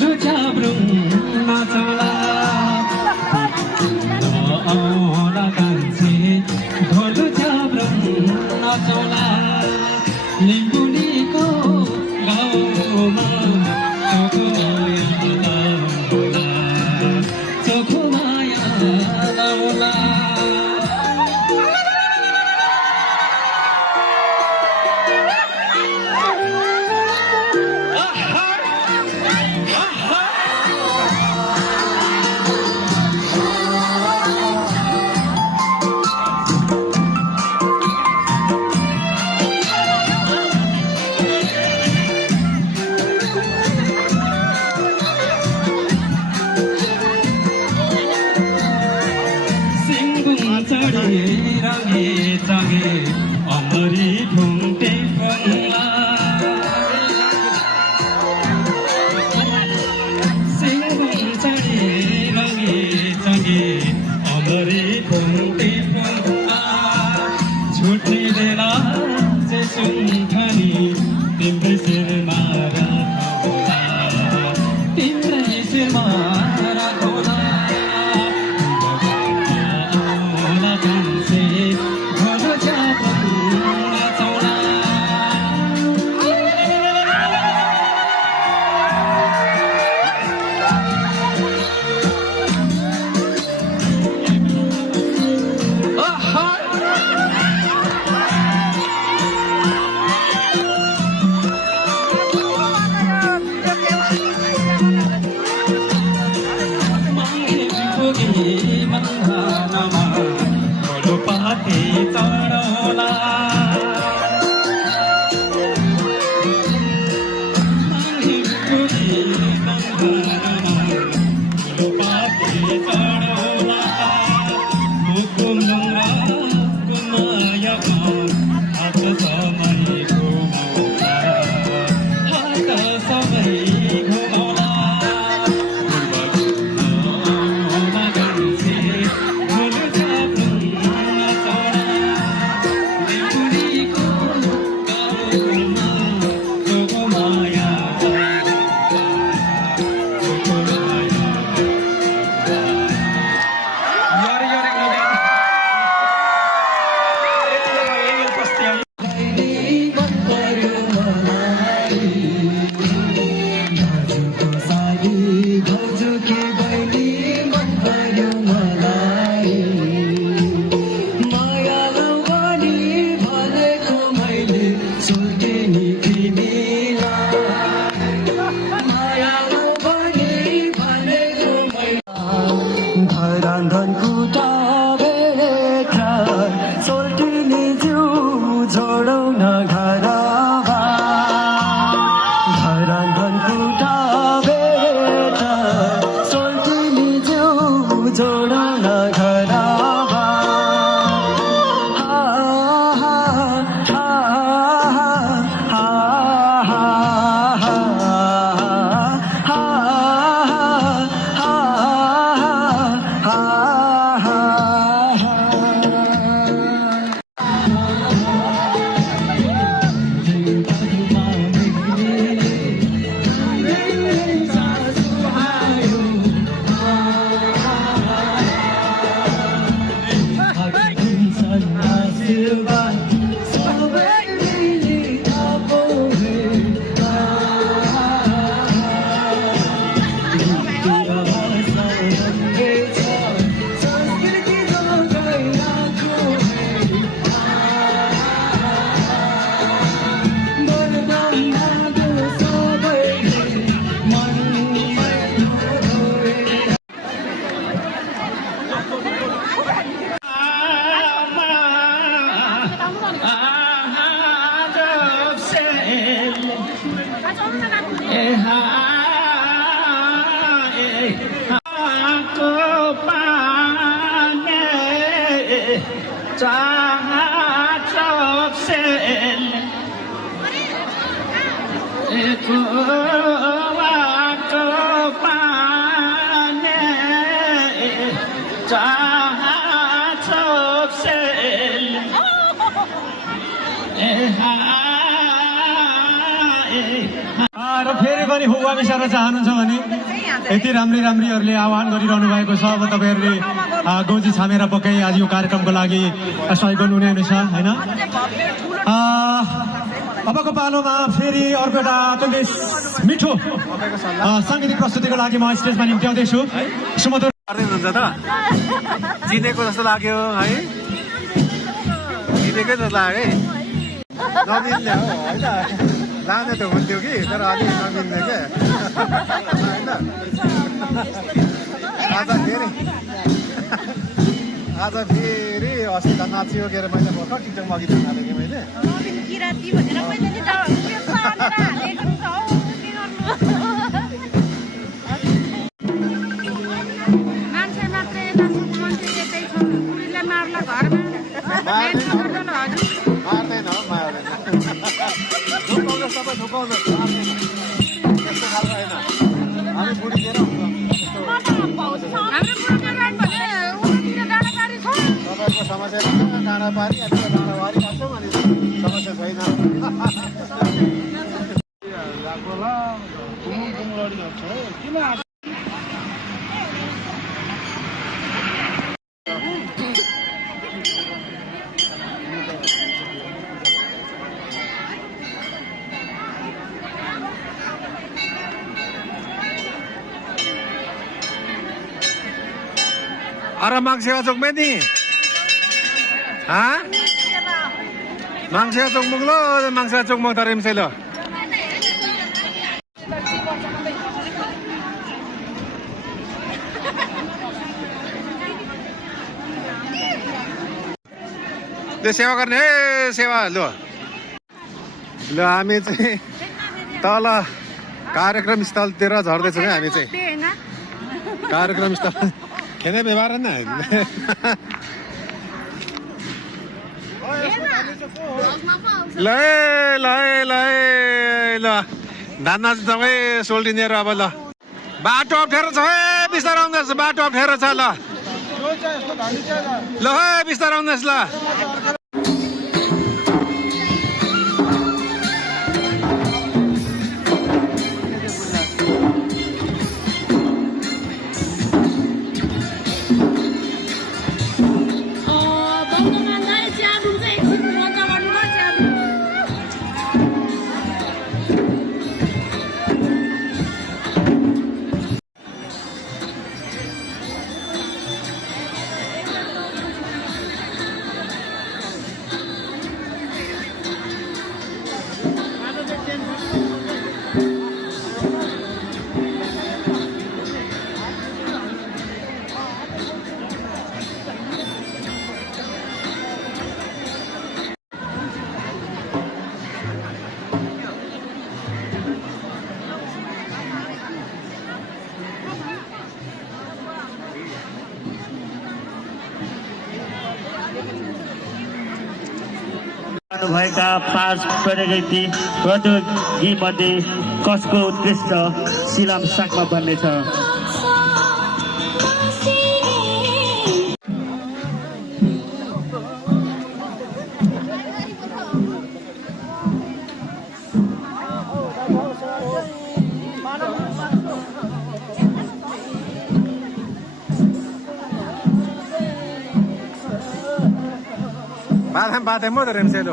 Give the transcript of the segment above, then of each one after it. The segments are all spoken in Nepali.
ढोल चाब्रुङ नाचौला औला कान्छे ढोल चाब्रुङ नाचौला लिम्बुनीको गाउँमा चोखो माया लाउला रंगे चागे अमरी घुमते पंगला सिंगुम चढ़े रंगे चागे अमरी घुमते पंगला छुट्टी देला से सुनखनी तिम्रै सिर मारा थौला तिम्रै सिर मारा थौला र फेरि पनि हुवा मिसाएर चाहनुहुन्छ भने यति राम्रीहरूले आह्वान गरिरहनु भएको छ। अब तपाईँहरूले गोजी छामेर पक्कै आज यो कार्यक्रमको लागि सहयोग गर्नुहुने हुनेछ होइन। अबको पालोमा फेरि अर्को एउटा अत्यन्तै मिठो साङ्गीतिक प्रस्तुतिको लागि म स्टेजमा निम्त्याउँदैछु। सुमधुर हुन्छ त चिनेको जस्तो लाग्यो है, चिनेकै जस्तो लाग्यो है। नमिल्ने हो होइन, लाने त हुन्थ्यो कि तर अलिक नमिल्ने क्या होइन। आज फेरि अस्ति त नाचियो के अरे, मैले भर्खर टिकटक अघि हालेँ कि मैले मार्दैन हो, मार्दैन झुकाउनुहोस् तपाईँ, झुकाउनुहोस् त्यस्तो खालको होइन। हामी बुढी दिएर तपाईँको समस्या डाँडा पारी अनि डाँडावारी काट्छौँ अनि समस्या छैन। अरे माङ्सेवा चोक में नि माङ्सेवा चोक मुग्लो माङ्सेवा चोक म तारिम से लो त्यो सेवा गर्ने हे सेवा लो ल हामी चाहिँ तल कार्यक्रम स्थलतिर झर्दैछौँ है। हामी चाहिँ कार्यक्रम स्थल खेने व्यवहार न ल ल ल ल धान्ना तपाईँ सोल्टिनेर अब ल बाटो अप्ठ्यारो छ है, बिस्तारै आउनुहोस्, बाटो अप्ठ्यारो छ ल ल है बिस्तारै आउनुहोस् ल। भएका 5 प्रतियोगी मध्ये कसको उत्कृष्ट सिलाम साकमा बन्नेछ? Batem mo dari MCL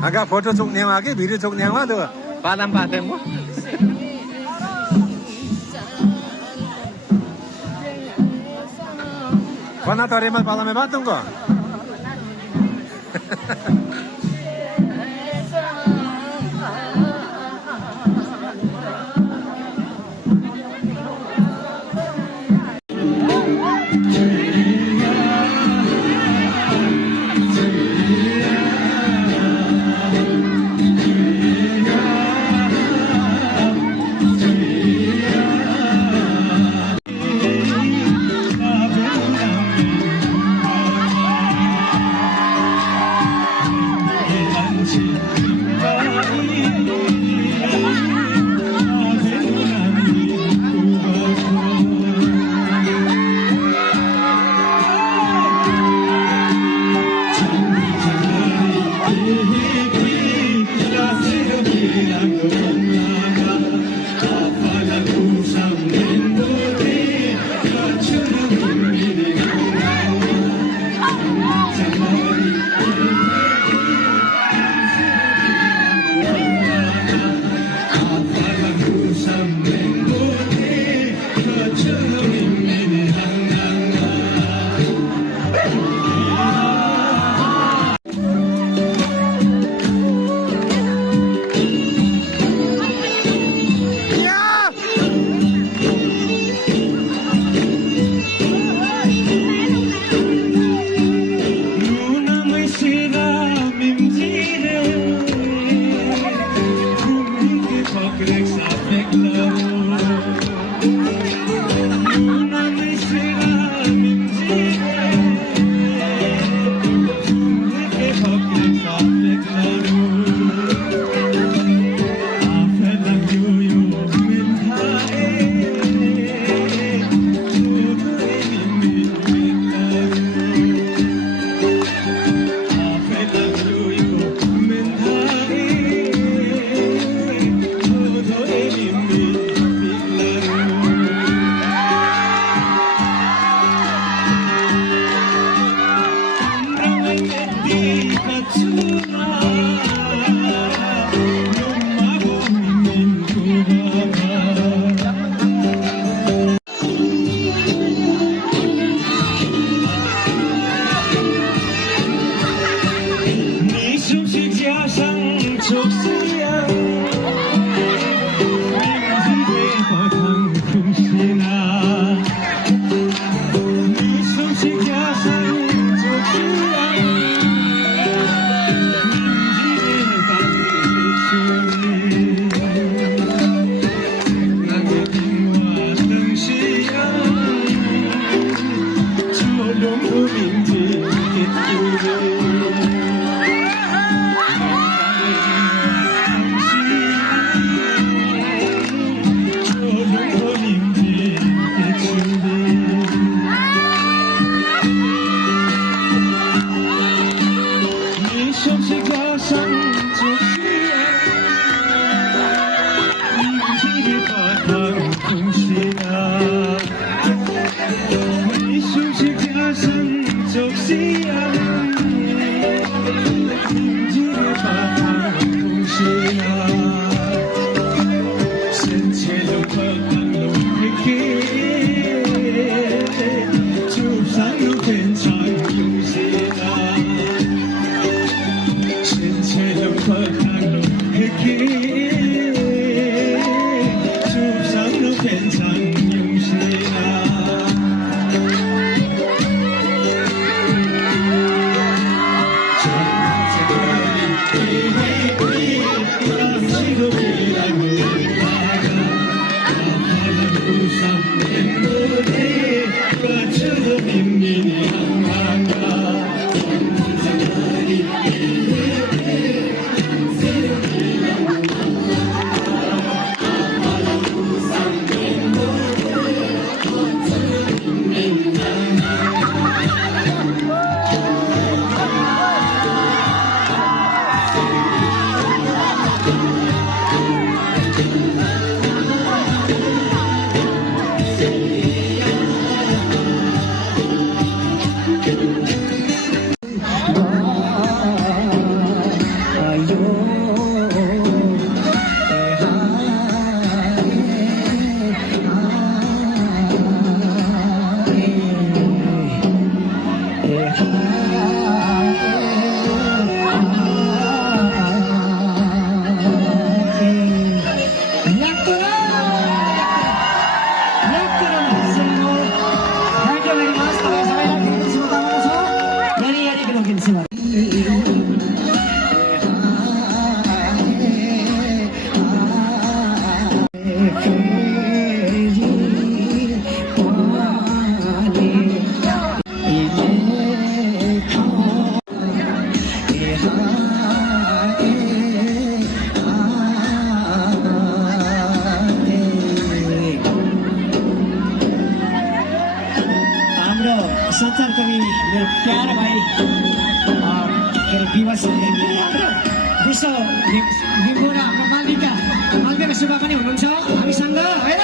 agak foto cuk nyawa lagi, video cuk nyawa tuh. Batem mo. Mana tarimal palame batung ko? हाम्रो संसारकवि मेरो प्यारो भाइ के अरे विवास हाम्रो विश्व विभोरा हाम्रो मालविका सुब्बा पनि हुनुहुन्छ हामीसँग होइन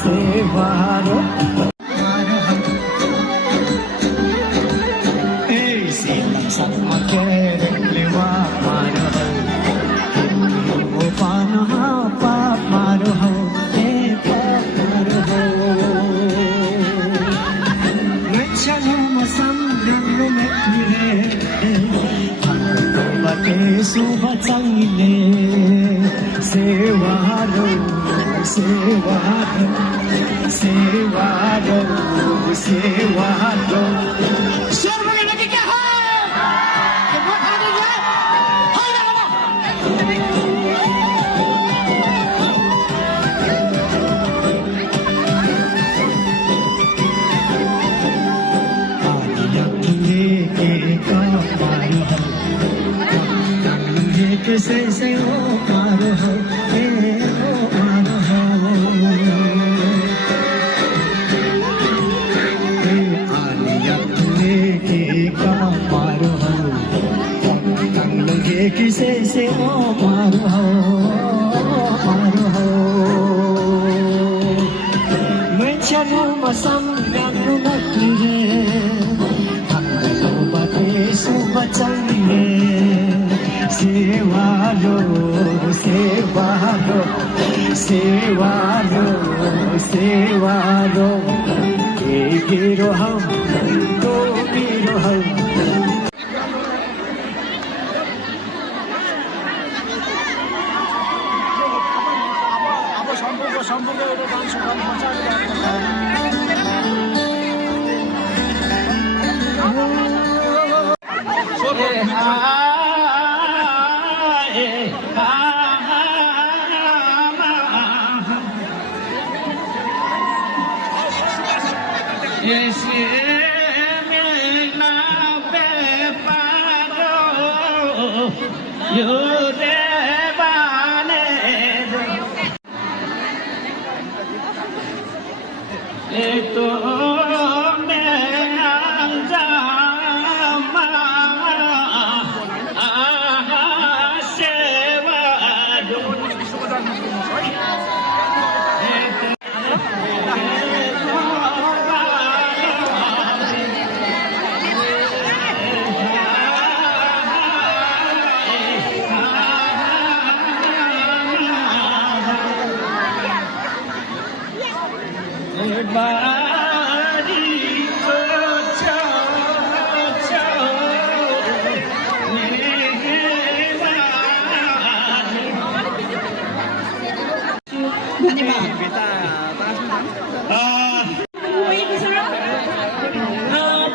सेवा रो ए सिलम समा के लेवा मारो ओ पान हा पाप मारो हो ए पाप मारो हो नचनो मसम रंगो में मिले बाटे सुबह चंगले सेवा रो सेवा रो सेवा रो सेवा रो शेर बोले कि क्या है कि बहुत आगे गया हो ना आलिया तुझे के कामारी हो तुझे कैसे से हो मारो हो ए हो मारो हो ए आलिया तुझे के कामारो हो तुझे कैसे से हो मारो हो मैं चलूं मसम रंगू नकली हमको बाटे सुबह चंगले सेवा रो सेवा रो सेवा रो सेवा रो एक रो हम दो रो हम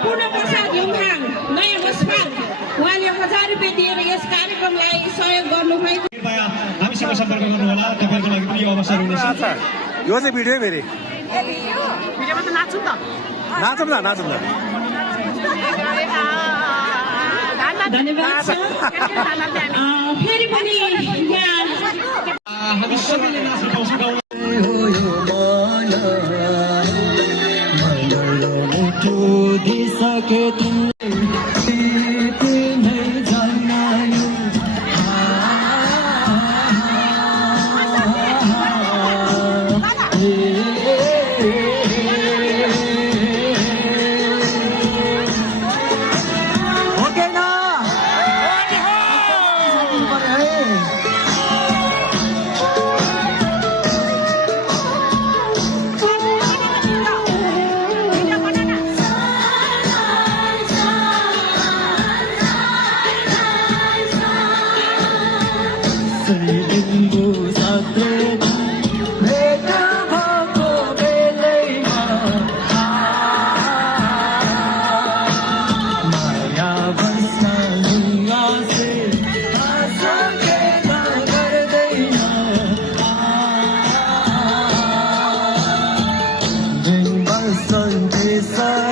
पूर्ण प्रसाद युमहाङ नयाँ बसपाल उहाँले 1000 रुपियाँ दिएर यस कार्यक्रमलाई सहयोग गर्नुभएको कृपया हामीसँग सम्पर्क गर्नुहोला तपाईँहरूको लागि पनि यो अवसर हुनेछ यो चाहिँ भिडियो फेरि नाचौँ न धन्यवाद छ। फेरि पनि यहाँ हामी सबैले नाच्न पाउँछौँ गाउन दिसके तिमीले जनायो ओके ना sun